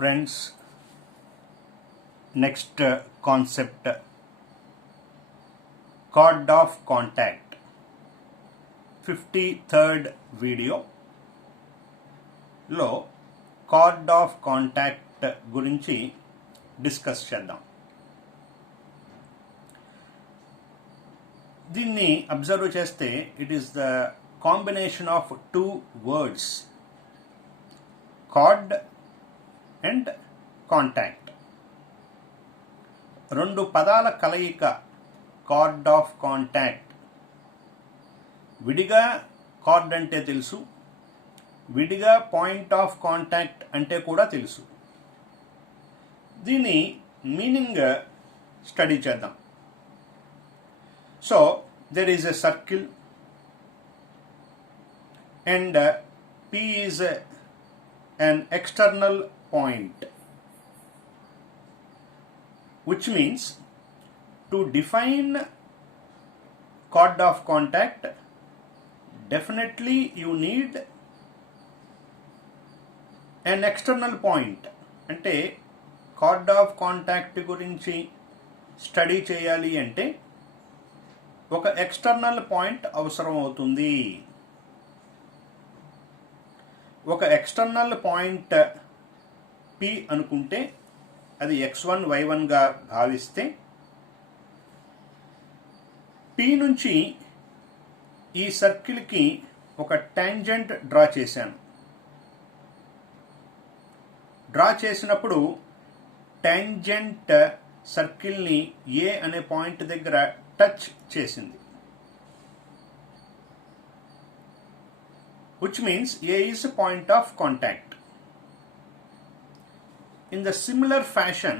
Friends, next concept, chord of contact, 53rd video లో card of contact గురించి discuss చేద్దాం. దీన్ని అబ్జర్వ్ చేస్తే it is the combination of two words, card and contact. రెండు పదాల కలయిక కార్డ్ ఆఫ్ కాంటాక్ట్. విడిగా కార్డ్ అంటే తెలుసు, విడిగా పాయింట్ ఆఫ్ కాంటాక్ట్ అంటే కూడా తెలుసు. దీని మీనింగ్ స్టడీ చేద్దాం. So there is a circle and P is an external point, which means to define chord of contact, definitely you need an external point. అంటే కార్డ్ ఆఫ్ కాంటాక్ట్ గురించి study చేయాలి అంటే ఒక ఎక్స్టర్నల్ పాయింట్ అవసరం అవుతుంది. ఒక external point P అనుకుంటే అది x1 y1 గా భావిస్తే P నుంచి ఈ సర్కిల్కి ఒక టాంజెంట్ డ్రా చేశాను. డ్రా చేసినప్పుడు టాంజెంట్ సర్కిల్ని A అనే పాయింట్ దగ్గర టచ్ చేసింది, which means A is a point of contact. In the similar fashion,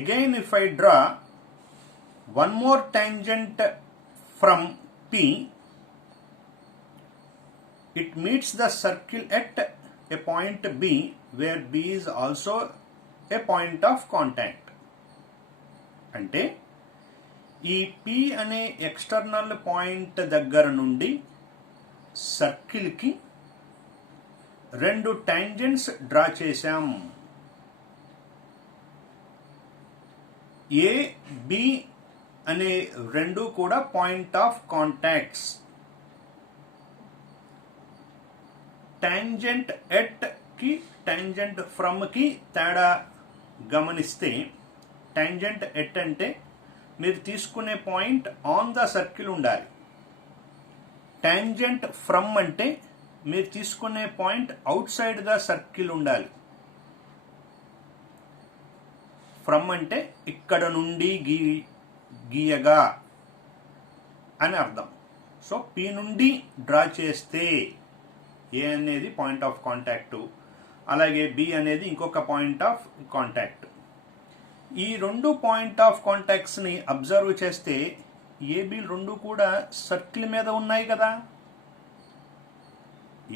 again if I draw one more tangent from P, it meets the circle at a point B where B is also a point of contact. అంటే ఈ P అనే external point దగ్గర నుండి సర్కిల్కి రెండు tangents draw చేశాం. A B అనే రెండు కూడా point of contacts. Tangent at కి టాంజెంట్ ఫ్రమ్ కి తేడా గమనిస్తే, టాంజెంట్ ఎట్ అంటే మీరు తీసుకునే పాయింట్ ఆన్ ద సర్కిల్ ఉండాలి. టాంజెంట్ ఫ్రమ్ అంటే మీరు తీసుకునే point out side the circle ఉండాలి. ఫ్రమ్ అంటే ఇక్కడ నుండి గీయగా అని అర్థం. సో P నుండి డ్రా చేస్తే A అనేది పాయింట్ ఆఫ్ కాంటాక్ట్, అలాగే B అనేది ఇంకొక పాయింట్ ఆఫ్ కాంటాక్ట్. ఈ రెండు పాయింట్ ఆఫ్ కాంటాక్ట్స్ని అబ్జర్వ్ చేస్తే ఏబి రెండు కూడా సర్కిల్ మీద ఉన్నాయి కదా.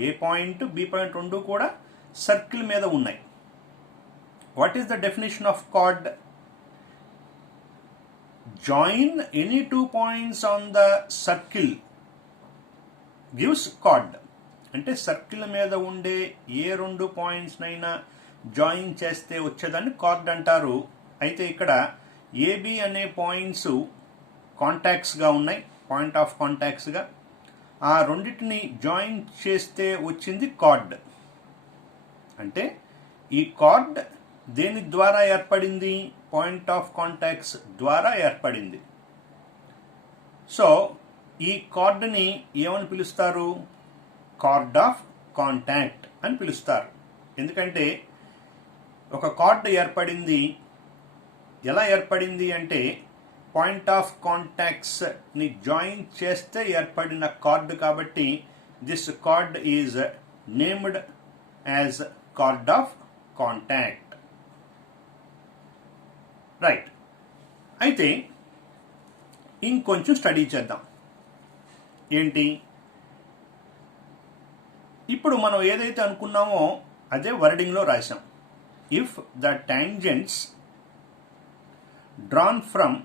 ఏ పాయింట్ బి పాయింట్ రెండు కూడా సర్కిల్ మీద ఉన్నాయి. What is the definition of card? Join any two points on the circle gives card. అంటే సర్కిల్ మీద ఉండే ఏ రెండు పాయింట్స్ నైనా జాయిన్ చేస్తే వచ్చేదాన్ని కార్డ్ అంటారు. అయితే ఇక్కడ ఏబి అనే పాయింట్స్ కాంటాక్ట్స్గా ఉన్నాయి, పాయింట్ ఆఫ్ కాంటాక్ట్స్గా. ఆ రెండింటిని జాయిన్ చేస్తే వచ్చింది కార్డ్. అంటే ఈ కార్డ్ దేని ద్వారా ఏర్పడింది? పాయింట్ ఆఫ్ కాంటాక్ట్స్ ద్వారా ఏర్పడింది. సో ఈ కార్డ్ని ఏమని పిలుస్తారు? కార్డ్ ఆఫ్ కాంటాక్ట్ అని పిలుస్తారు. ఎందుకంటే ఒక కార్డ్ ఏర్పడింది. ఎలా ఏర్పడింది అంటే పాయింట్ ఆఫ్ కాంటాక్ట్స్ ని జాయిన్ చేస్తే ఏర్పడిన కార్డ్. కాబట్టి this card is named as card of contact. Right. అయితే ఇంకొంచెం స్టడీ చేద్దాం. ఏంటి? ఇప్పుడు మనం ఏదైతే అనుకున్నామో అదే వర్డింగ్లో రాసాం. If the tangents drawn from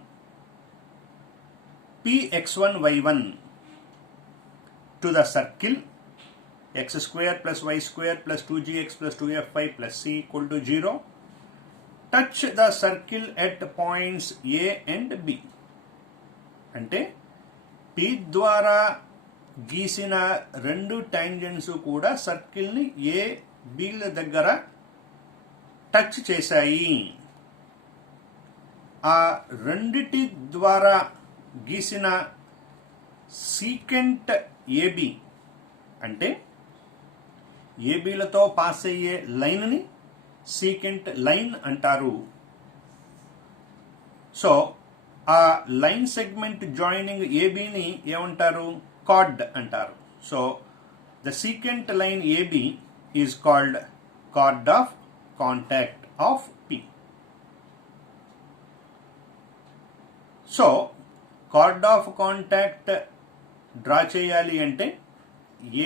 P x1 y1 to the circle x square plus y square plus 2gx plus 2fy plus c equal to 0. Touch the circle at points A and B. అంటే P ద్వారా గీసిన రెండు tangents కూడా సర్కిల్ని A Bల దగ్గర touch చేశాయి. ఆ రెండిటి ద్వారా గీసిన సీకెంట్ AB అంటే ఏబీలతో పాస్ అయ్యే లైన్ని సీకెంట్ లైన్ అంటారు. సో ఆ లైన్ సెగ్మెంట్ జాయినింగ్ ఏబీని ఏమంటారు? కార్డ్ అంటారు. So the secant line AB is called card of contact of P. So card of contact draw చేయాలి అంటే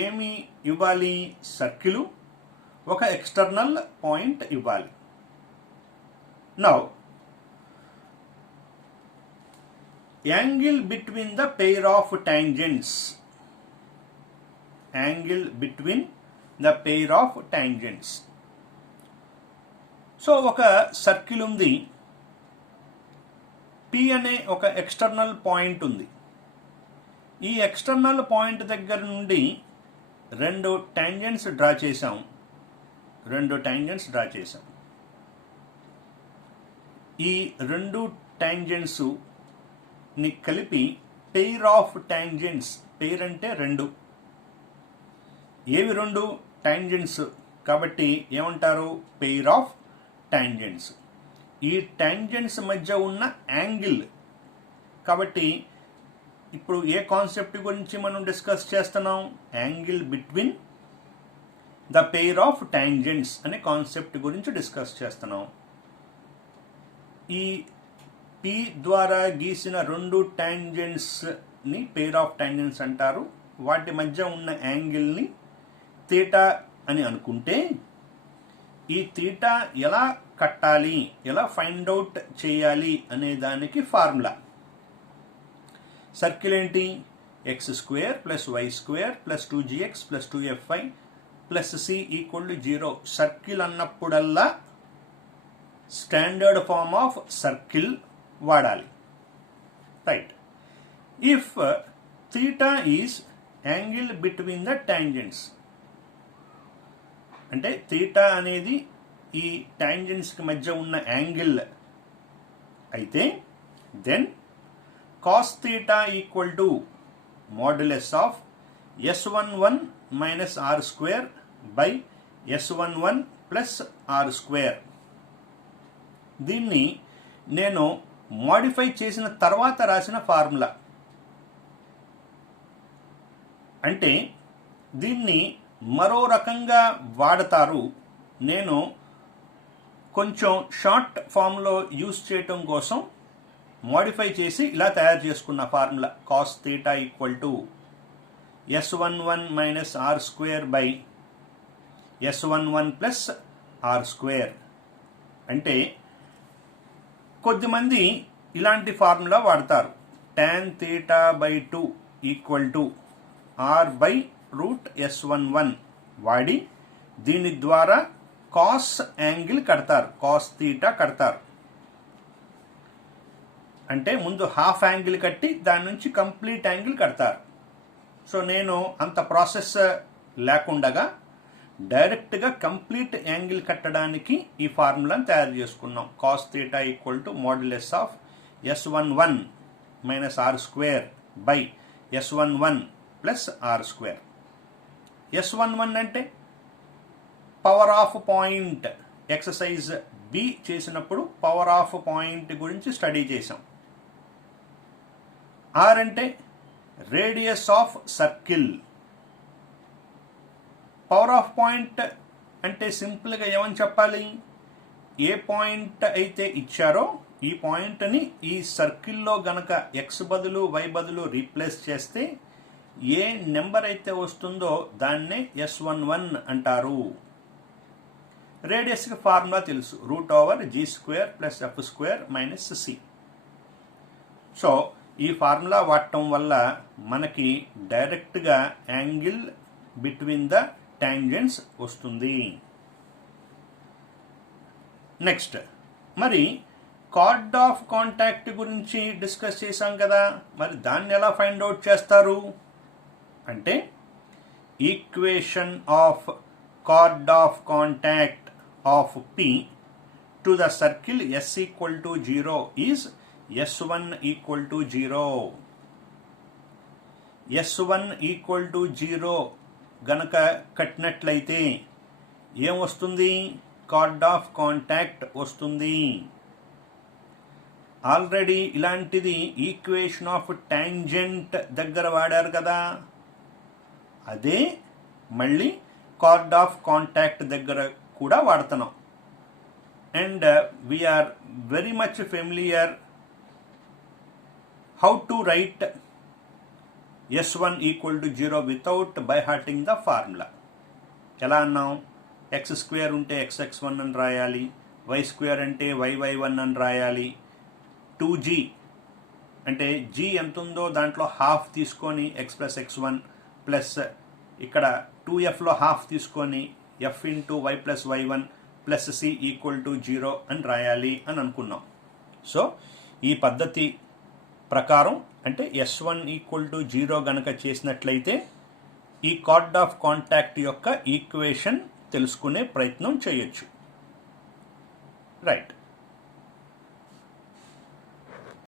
ఏమి ఇవ్వాలి? సర్కిల్, ఒక ఎక్స్టర్నల్ పాయింట్ ఇవ్వాలి. Now angle between the pair of tangents. Angle between the pair of tangents. So ఒక circle ఉంది, P అనే ఒక ఎక్స్టర్నల్ పాయింట్ ఉంది. ఈ ఎక్స్టర్నల్ పాయింట్ దగ్గర నుండి రెండు టాంజెంట్స్ డ్రా చేసాం. ఈ రెండు టాంజెంట్స్ ని కలిపి పెయిర్ ఆఫ్ టాంజెంట్స్. పెయిర్ అంటే రెండు. ఏవి రెండు? టాంజెంట్స్ కాబట్టి ఏమంటారు? Pair of tangents. ఈ టాంజెంట్స్ మధ్య ఉన్న యాంగిల్. కాబట్టి ఇప్పుడు ఏ కాన్సెప్ట్ గురించి మనం డిస్కస్ చేస్తున్నాం? Angle between the pair of tangents అనే కాన్సెప్ట్ గురించి డిస్కస్ చేస్తున్నాం. ఈ P ద్వారా గీసిన రెండు టాంజెంట్స్ ని పెయిర్ ఆఫ్ టాంజెంట్స్ అంటారు. వాటి మధ్య ఉన్న యాంగిల్ని థీటా అని అనుకుంటే ఈ థీటా ఎలా కట్టాలి, ఎలా ఫైండ్ అవుట్ చేయాలి అనే దానికి ఫార్ములా. సర్కిల్ ఏంటి? x square plus y square plus 2gx plus 2fy ప్లస్ c ఈక్వల్ టు 0. సర్కిల్ అన్నప్పుడల్లా స్టాండర్డ్ ఫార్మ్ ఆఫ్ సర్కిల్ వాడాలి. Right. If theta is angle between the tangents, అంటే థీటా అనేది ఈ టాంజెంట్స్కి మధ్య ఉన్న యాంగిల్ అయితే then cos theta equal to modulus of s11 minus r square by s11 plus r square. దీన్ని నేను మోడిఫై చేసిన తర్వాత రాసిన ఫార్ములా. అంటే దీన్ని మరో రకంగా వాడతారు. నేను కొంచెం షార్ట్ ఫామ్లో యూజ్ చేయటం కోసం మోడిఫై చేసి ఇలా తయారు చేసుకున్న formula. Cos theta equal to s11 minus r square by s11 plus r square. అంటే కొద్దిమంది ఇలాంటి ఫార్ములా వాడతారు. tan theta by 2 equal to r by root s11 వాడి దీని ద్వారా కాస్ యాంగిల్ కడతారు, కాస్ థీటా కడతారు. అంటే ముందు హాఫ్ యాంగిల్ కట్టి దాని నుంచి కంప్లీట్ యాంగిల్ కడతారు. సో నేను అంత ప్రాసెస్ లేకుండగా డైరెక్ట్గా కంప్లీట్ యాంగిల్ కట్టడానికి ఈ ఫార్ములాను తయారు చేసుకున్నాం. Cos theta equal to modulus of s11 minus r square by s11 plus r square. s11 అంటే power of point. Exercise b చేసినప్పుడు పవర్ ఆఫ్ పాయింట్ గురించి స్టడీ చేసాం. ఆర్ అంటే radius of circle. Power of point అంటే సింపుల్గా ఏమని చెప్పాలి? ఏ point అయితే ఇచ్చారో ఈ పాయింట్ని ఈ సర్కిల్లో గనక ఎక్స్ బదులు వై బదులు రీప్లేస్ చేస్తే ఏ నెంబర్ అయితే వస్తుందో దాన్నే s11 అంటారు. రేడియస్కి ఫార్ములా తెలుసు, root over g square plus f square minus c. So ఈ ఫార్ములా వాడటం వల్ల మనకి డైరెక్ట్గా యాంగిల్ బిట్వీన్ ద ట్యాంజెంట్స్ వస్తుంది. నెక్స్ట్ మరి కార్డ్ ఆఫ్ కాంటాక్ట్ గురించి డిస్కస్ చేశాం కదా, మరి దాన్ని ఎలా ఫైండ్ అవుట్ చేస్తారు అంటే equation of card of contact of P to the circle S equal to 0 is S1 equal to 0. S1 equal to 0 గనక కట్టినట్లయితే ఏం వస్తుంది? కార్డ్ ఆఫ్ కాంటాక్ట్ వస్తుంది. ఆల్రెడీ ఇలాంటిది ఈక్వేషన్ ఆఫ్ టాంజెంట్ దగ్గర వాడారు కదా, అదే మళ్ళీ కార్డ్ ఆఫ్ కాంటాక్ట్ దగ్గర కూడా వాడుతున్నాం. And we are very much familiar how to write S1 equal to 0 without by hearting the formula. ఎలా అన్నాం? x స్క్వేర్ ఉంటే xx1 అని రాయాలి, y స్క్వేర్ అంటే yy1 అని రాయాలి, 2g అంటే g ఎంత ఉందో దాంట్లో హాఫ్ తీసుకొని x ప్లస్ x1 ప్లస్ ఇక్కడ 2fలో హాఫ్ తీసుకొని f into y plus y1 plus c equal to 0 అని రాయాలి అని అనుకున్నాం. సో ఈ పద్ధతి ప్రకారం అంటే S1 ఈక్వల్ టు 0 గనక చేసినట్లయితే ఈ కార్డ్ ఆఫ్ కాంటాక్ట్ యొక్క ఈక్వేషన్ తెలుసుకునే ప్రయత్నం చేయొచ్చు. రైట్.